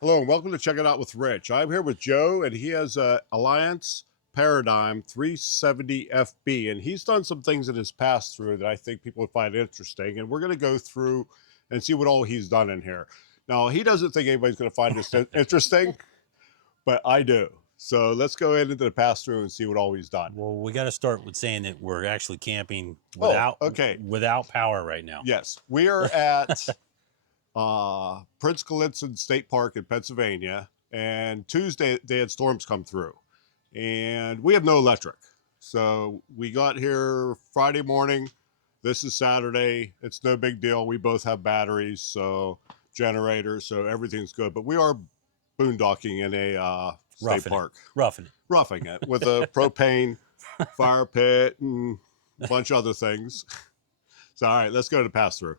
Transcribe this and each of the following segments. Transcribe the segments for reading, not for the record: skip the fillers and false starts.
Hello and welcome to Check It Out with Rich. I'm here with Joe and he has a Alliance Paradigm 370 FB and he's done some things in his pass through that I think people would find interesting, and we're going to go through and see what all he's done in here. Now, he doesn't think anybody's going to find this interesting, but I do. So let's go into the pass through and see what all he's done. Well, we got to start with saying that we're actually camping okay. without power right now. Yes, we are at Prince Gallitzin State Park in Pennsylvania, and Tuesday they had storms come through, and we have no electric. So we got here Friday morning. This is Saturday. It's no big deal. We both have batteries, so generators, so everything's good. But we are boondocking in a state park. Roughing it with a propane fire pit and a bunch of other things. So, all right, let's go to the pass through.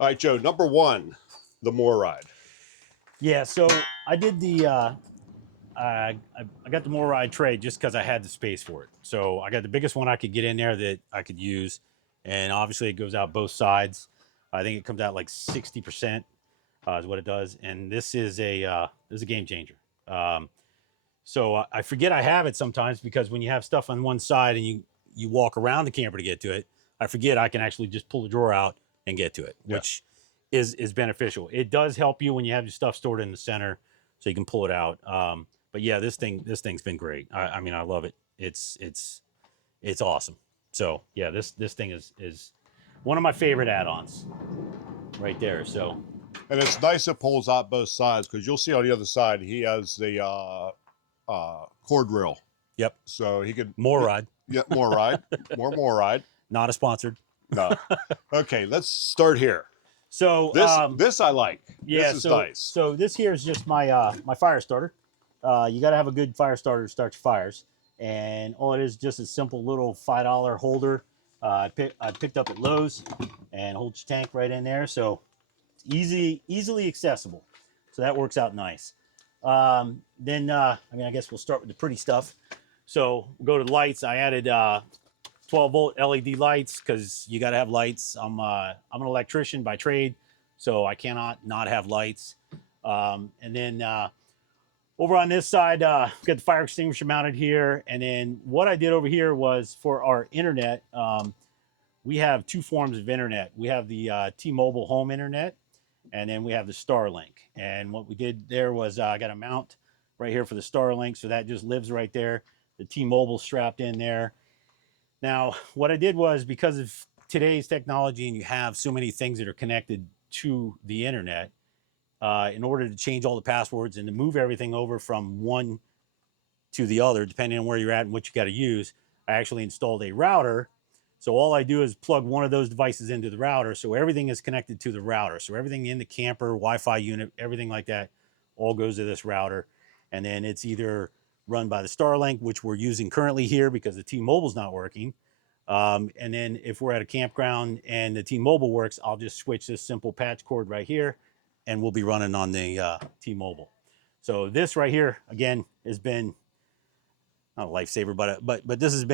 All right, Joe, number one, the Moore ride. Yeah, so I did the, I got the Moore ride tray just because I had the space for it. So I got the biggest one I could get in there that I could use. And obviously it goes out both sides. I think it comes out like 60% is what it does. And this is a game changer. So I forget I have it sometimes because when you have stuff on one side and you walk around the camper to get to it, I forget I can actually just pull the drawer out and get to it, which is beneficial. It does help you when you have your stuff stored in the center, so you can pull it out. But yeah, this thing's been great. I mean, I love it. It's awesome. So yeah, this thing is one of my favorite add-ons right there. So, and it's nice it pulls out both sides, because you'll see on the other side he has the cord reel. Yep. So he could Moore ride. Yeah, Moore ride. Moore ride. Not a sponsored. No. Okay, let's start here. So this I like. Yeah, this is nice. So this here is just my my fire starter. You got to have a good fire starter to start your fires, and all it is just a simple little $5 holder. I picked up at Lowe's, and holds your tank right in there. So it's easily accessible. So that works out nice. Then I mean, I guess we'll start with the pretty stuff. So we'll go to the lights. I added 12-volt LED lights because you got to have lights. I'm an electrician by trade, so I cannot not have lights. And then over on this side, got the fire extinguisher mounted here. And then what I did over here was for our internet. We have two forms of internet. We have the T-Mobile home internet, and then we have the Starlink. And what we did there was I got a mount right here for the Starlink, so that just lives right there. The T-Mobile strapped in there. Now, what I did was, because of today's technology and you have so many things that are connected to the internet, in order to change all the passwords and to move everything over from one to the other, depending on where you're at and what you got to use, I actually installed a router. So all I do is plug one of those devices into the router, so everything is connected to the router. So everything in the camper, Wi-Fi unit, everything like that, all goes to this router. And then it's either run by the Starlink, which we're using currently here because the T-Mobile's not working. And then if we're at a campground and the T-Mobile works, I'll just switch this simple patch cord right here, and we'll be running on the T-Mobile. So this right here, again, has been not a lifesaver, but this has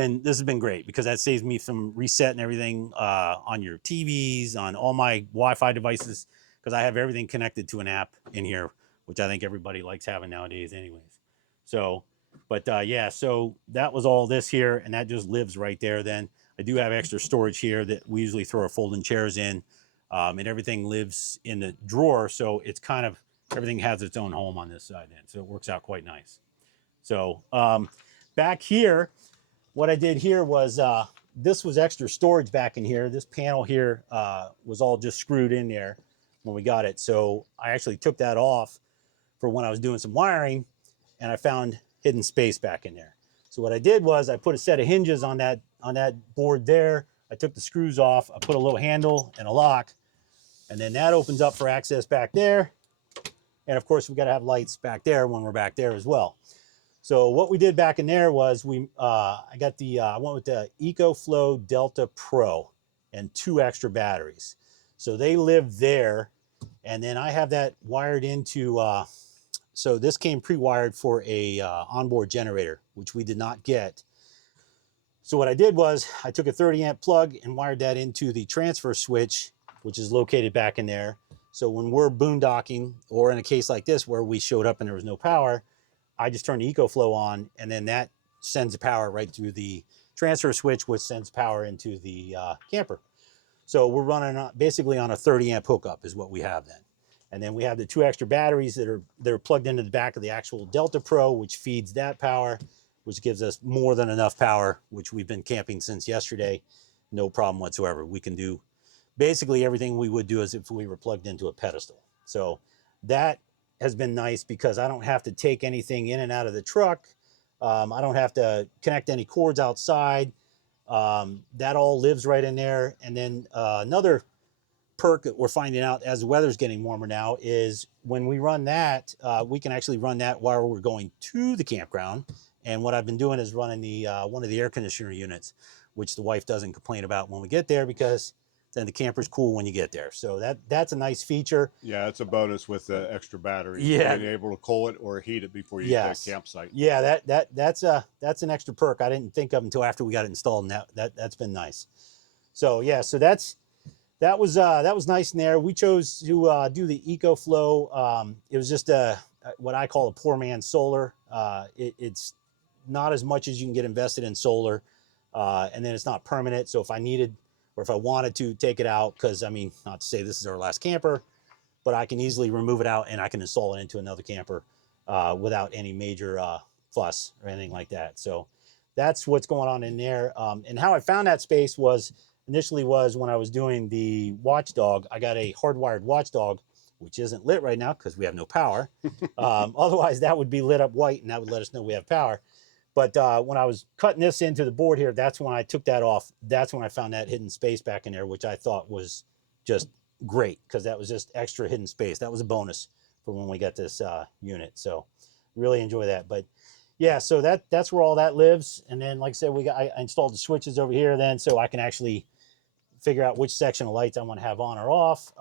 been great, because that saves me from resetting everything on your TVs, on all my Wi-Fi devices, because I have everything connected to an app in here, which I think everybody likes having nowadays anyways. So, but yeah, so that was all this here, and that just lives right there. Then I do have extra storage here that we usually throw our folding chairs in, and everything lives in the drawer. So it's kind of, everything has its own home on this side then. So it works out quite nice. So back here, what I did here was, this was extra storage back in here. This panel here was all just screwed in there when we got it. So I actually took that off for when I was doing some wiring, and I found hidden space back in there. So what I did was I put a set of hinges on that board there. I took the screws off. I put a little handle and a lock, and then that opens up for access back there. And of course, we got to have lights back there when we're back there as well. So what we did back in there was I went with the EcoFlow Delta Pro and 2 extra batteries. So they live there, and then I have that wired into. So this came pre-wired for a onboard generator, which we did not get. So what I did was I took a 30 amp plug and wired that into the transfer switch, which is located back in there. So when we're boondocking, or in a case like this where we showed up and there was no power, I just turn the EcoFlow on, and then that sends the power right through the transfer switch, which sends power into the camper. So we're running basically on a 30 amp hookup is what we have then. And then we have the 2 extra batteries that are plugged into the back of the actual Delta Pro, which feeds that power, which gives us more than enough power, which we've been camping since yesterday. No problem whatsoever. We can do basically everything we would do as if we were plugged into a pedestal. So that has been nice because I don't have to take anything in and out of the truck. I don't have to connect any cords outside. That all lives right in there. And then another perk that we're finding out as the weather's getting warmer now is when we run that, we can actually run that while we're going to the campground. And what I've been doing is running the one of the air conditioner units, which the wife doesn't complain about when we get there, because then the camper's cool when you get there. So that's a nice feature. Yeah, it's a bonus with the extra batteries. Yeah. Being able to cool it or heat it before you Yes. hit a campsite. Yeah, that's an extra perk I didn't think of until after we got it installed, and that's been nice. So yeah, so that was nice in there. We chose to do the EcoFlow. It was just what I call a poor man's solar. It's not as much as you can get invested in solar, and then it's not permanent. So if I needed, or if I wanted to take it out, because I mean, not to say this is our last camper, but I can easily remove it out and I can install it into another camper without any major fuss or anything like that. So that's what's going on in there. And how I found that space was initially when I was doing the watchdog. I got a hardwired watchdog, which isn't lit right now because we have no power. Otherwise, that would be lit up white and that would let us know we have power. But when I was cutting this into the board here, that's when I took that off. That's when I found that hidden space back in there, which I thought was just great because that was just extra hidden space. That was a bonus for when we got this unit. So really enjoy that. But yeah, so that's where all that lives. And then, like I said, I installed the switches over here then, so I can actually figure out which section of lights I want to have on or off.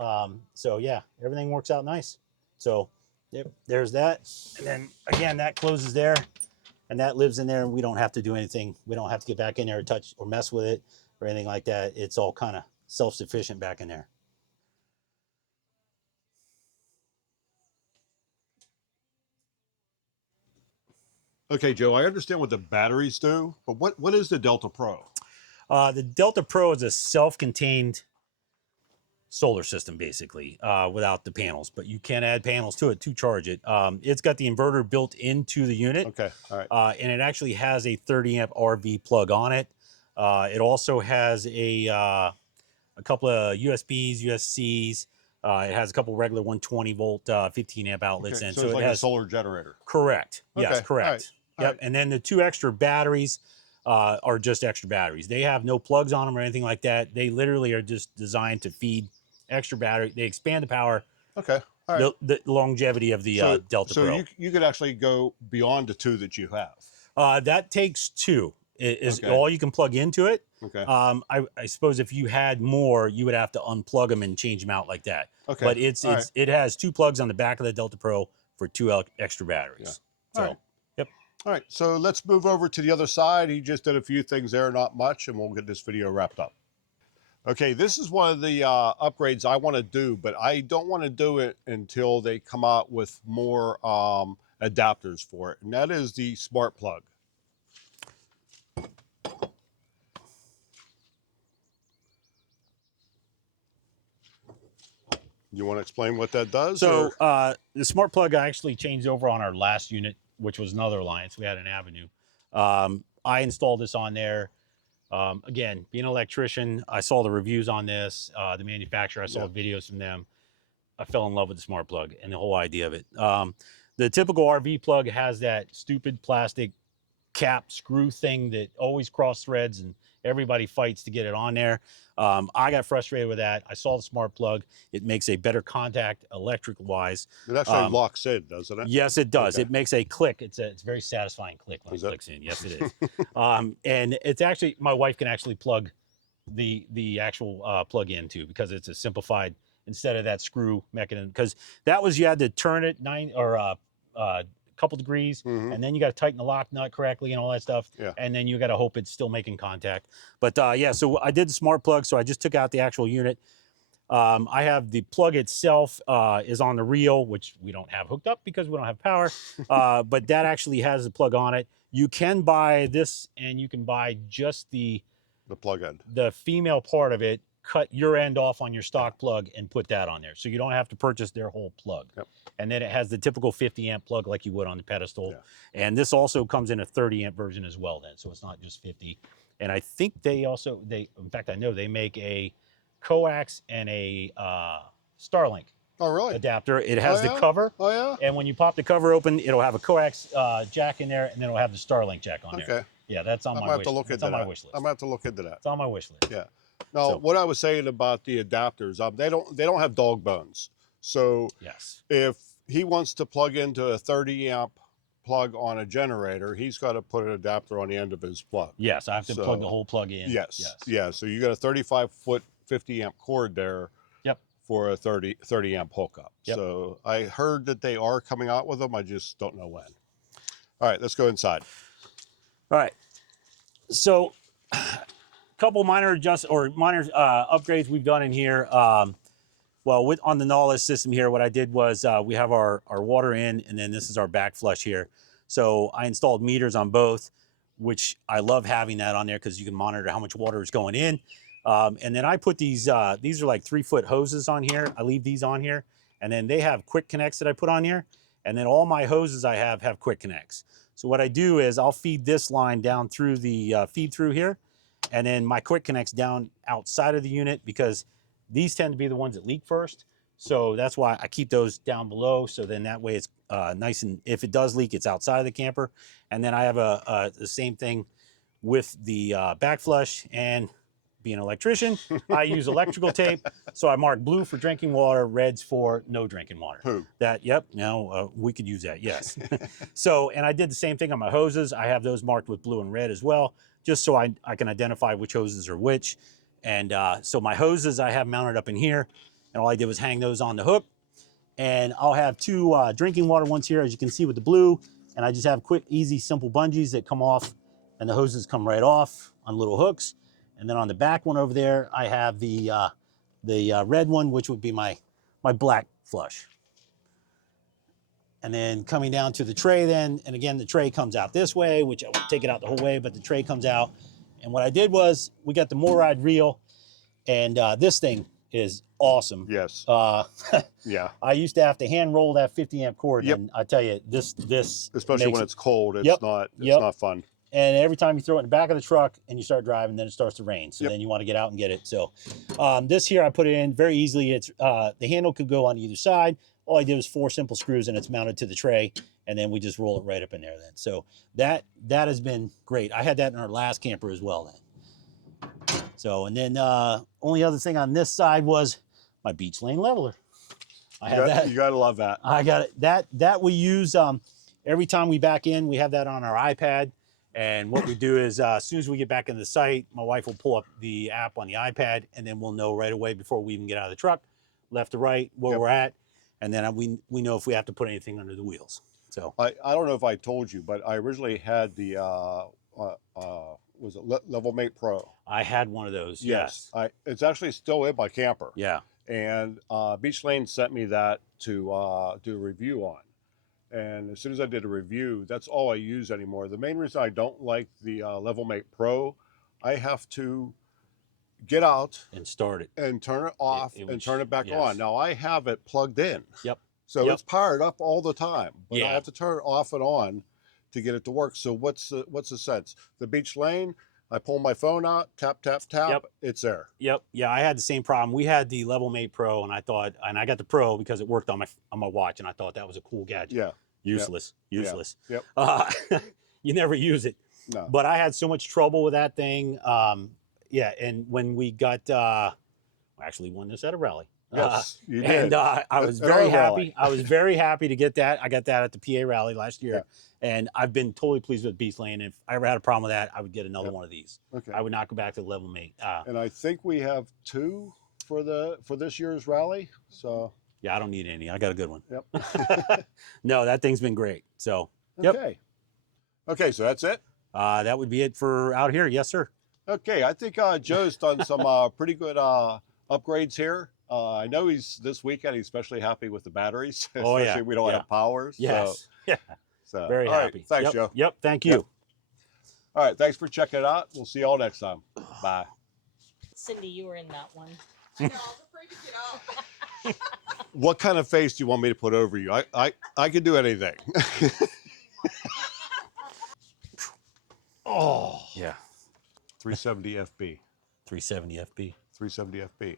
So yeah, everything works out nice. So yep, there's that. And then again, that closes there. And that lives in there, and we don't have to do anything. We don't have to get back in there and touch or mess with it or anything like that. It's all kind of self-sufficient back in there. Okay, Joe, I understand what the batteries do, but what is the Delta Pro? The Delta Pro is a self-contained solar system, basically, without the panels. But you can add panels to it to charge it. It's got the inverter built into the unit. Okay, all right. And it actually has a 30 amp RV plug on it. It also has a couple of USBs, USCs. It has a couple regular 120 volt, 15 amp outlets. Okay, And so it's it like has a solar generator. Correct. Yes, Okay, correct. all right, all Yep. right. And then the 2 extra batteries are just extra batteries. They have no plugs on them or anything like that. They literally are just designed to feed extra battery. They expand the power. Okay, all right. The longevity of the Delta Pro. So you could actually go beyond the 2 that you have. That takes 2. Is Okay. all you can plug into it. Okay. I suppose if you had more, you would have to unplug them and change them out like that. Okay. But it has 2 plugs on the back of the Delta Pro for 2 extra batteries. Yeah. All So, right. yep. All right, so let's move over to the other side. He just did a few things there, not much, and we'll get this video wrapped up. Okay, this is one of the upgrades I want to do, but I don't want to do it until they come out with more adapters for it, and that is the smart plug. You want to explain what that does? So the smart plug I actually changed over on our last unit, which was another Alliance. We had an Avenue. I installed this on there. Again, being an electrician, I saw the reviews on this, the manufacturer, I saw videos from them. I fell in love with the smart plug and the whole idea of it. The typical RV plug has that stupid plastic cap screw thing that always cross threads and everybody fights to get it on there. I got frustrated with that. I saw the smart plug. It makes a better contact electrical wise. It actually locks in, doesn't it? Yes, it does. Okay. It makes a click. It's a very satisfying click when it clicks in. Yes, it is. And it's actually, my wife can actually plug the actual plug in too, because it's a simplified, instead of that screw mechanism, because that was, you had to turn it 9 or a couple degrees, and then you got to tighten the lock nut correctly and all that stuff. Yeah. And then you got to hope it's still making contact. But yeah, so I did the smart plug. So I just took out the actual unit. I have the plug itself is on the reel, which we don't have hooked up because we don't have power. But that actually has the plug on it. You can buy this, and you can buy just the plug end, the female part of it. Cut your end off on your stock plug and put that on there, so you don't have to purchase their whole plug. Yep. And then it has the typical 50 amp plug like you would on the pedestal. Yeah. And this also comes in a 30 amp version as well. Then, so it's not just 50. And I think they also in fact, I know they make a coax and a Starlink Oh, really? adapter. It has Oh, yeah? the cover. Oh, yeah? And when you pop the cover open, it'll have a coax jack in there, and then it'll have the Starlink jack on there. Okay. Yeah, that's on I my might have wish. to look That's into on my that. wish list. I'm going to have to look into that. It's on my wish list. Yeah. Now, So- what I was saying about the adapters, they don't have dog bones. So Yes. if he wants to plug into a 30 amp plug on a generator, he's got to put an adapter on the end of his plug. Yes, I have to plug So- the whole plug in. Yes. Yeah. So you got a 35-foot, 50 amp cord there. Yep. For a 30 amp hookup. Yep. So I heard that they are coming out with them. I just don't know when. All right, let's go inside. All right. So, a couple minor upgrades we've done in here. Well, on the Nautilus system here, what I did was we have our water in, and then this is our back flush here. So I installed meters on both, which I love having that on there because you can monitor how much water is going in. And then I put these are like 3-foot hoses on here. I leave these on here, and then they have quick connects that I put on here. And then all my hoses I have quick connects. So what I do is I'll feed this line down through the feed through here, and then my quick connects down outside of the unit because these tend to be the ones that leak first. So that's why I keep those down below. So then that way it's nice, and if it does leak, it's outside of the camper. And then I have the same thing with the back flush, and being an electrician, I use electrical tape. So I mark blue for drinking water, reds for no drinking water. Who? Yep, no, we could use that, yes. So, and I did the same thing on my hoses. I have those marked with blue and red as well, just so I can identify which hoses are which. And so my hoses I have mounted up in here, and all I did was hang those on the hook. And I'll have 2 drinking water ones here, as you can see with the blue. And I just have quick, easy, simple bungees that come off, and the hoses come right off on little hooks. And then on the back one over there, I have the red one, which would be my black flush. And then coming down to the tray then, and again, the tray comes out this way, which I won't take it out the whole way, but the tray comes out. And what I did was, we got the MORryde reel, and this thing is awesome. Yes. Yeah. I used to have to hand roll that 50 amp cord, Yep. and I tell you, this Especially makes when it- it's cold, it's Yep. not Yep. fun. And every time you throw it in the back of the truck and you start driving, then it starts to rain. So Yep. then you want to get out and get it. So this here, I put it in very easily. It's the handle could go on either side. All I did was 4 simple screws, and it's mounted to the tray. And then we just roll it right up in there then. So that has been great. I had that in our last camper as well then. So, and then only other thing on this side was my beach lane leveler. I have that. You gotta love that. I got it. That we use every time we back in. We have that on our iPad, and what we do is as soon as we get back in the site, my wife will pull up the app on the iPad, and then we'll know right away before we even get out of the truck, left to right, where Yep. we're at, and then we know if we have to put anything under the wheels. So I don't know if I told you, but I originally had the was it Level Mate Pro? I had one of those. Yes. It's actually still in my camper. Yeah. And Beach Lane sent me that to do a review on. And as soon as I did a review, that's all I use anymore. The main reason I don't like the Level Mate Pro, I have to get out And start it. and turn it off It and was- turn it back yes. on. Now I have it plugged in. Yep. So Yep. it's powered up all the time, but I Yeah. have to turn it off and on to get it to work. So what's the sense? The Beach Lane, I pull my phone out, tap, tap, tap, Yep. it's there. Yep. Yeah, I had the same problem. We had the Level Mate Pro, and I got the Pro because it worked on my watch, and I thought that was a cool gadget. Yeah. Useless. Useless. Yep. You never use it. No. But I had so much trouble with that thing. Yeah, and when we got, I actually won this at a rally. Yes, you did. And I was At our very rally. happy. I was very happy to get that. I got that at the PA rally last year, and I've been totally pleased with Beach Lane. If I ever had a problem with that, I would get another one of these. Okay. I would not go back to the Level Mate. And I think we have 2 for this year's rally. So Yeah, I don't need any. I got a good one. yep. No, that thing's been great. So, yep. Okay. Okay, so that's it. That would be it for out here. Yes, sir. Okay, I think Joe's done some pretty good upgrades here. I know this weekend he's especially happy with the batteries, Oh, especially yeah. if we don't Yeah. have power. Yes. Yeah. So Very all right. happy. Thanks, Yep. Joe. Yep. Thank you. Yep. All right. Thanks for checking it out. We'll see you all next time. Bye. Cindy, you were in that one. I know, I was afraid to get up. What kind of face do you want me to put over you? I can do anything. Oh. Yeah. 370 FB. 370 FB. 370 FB.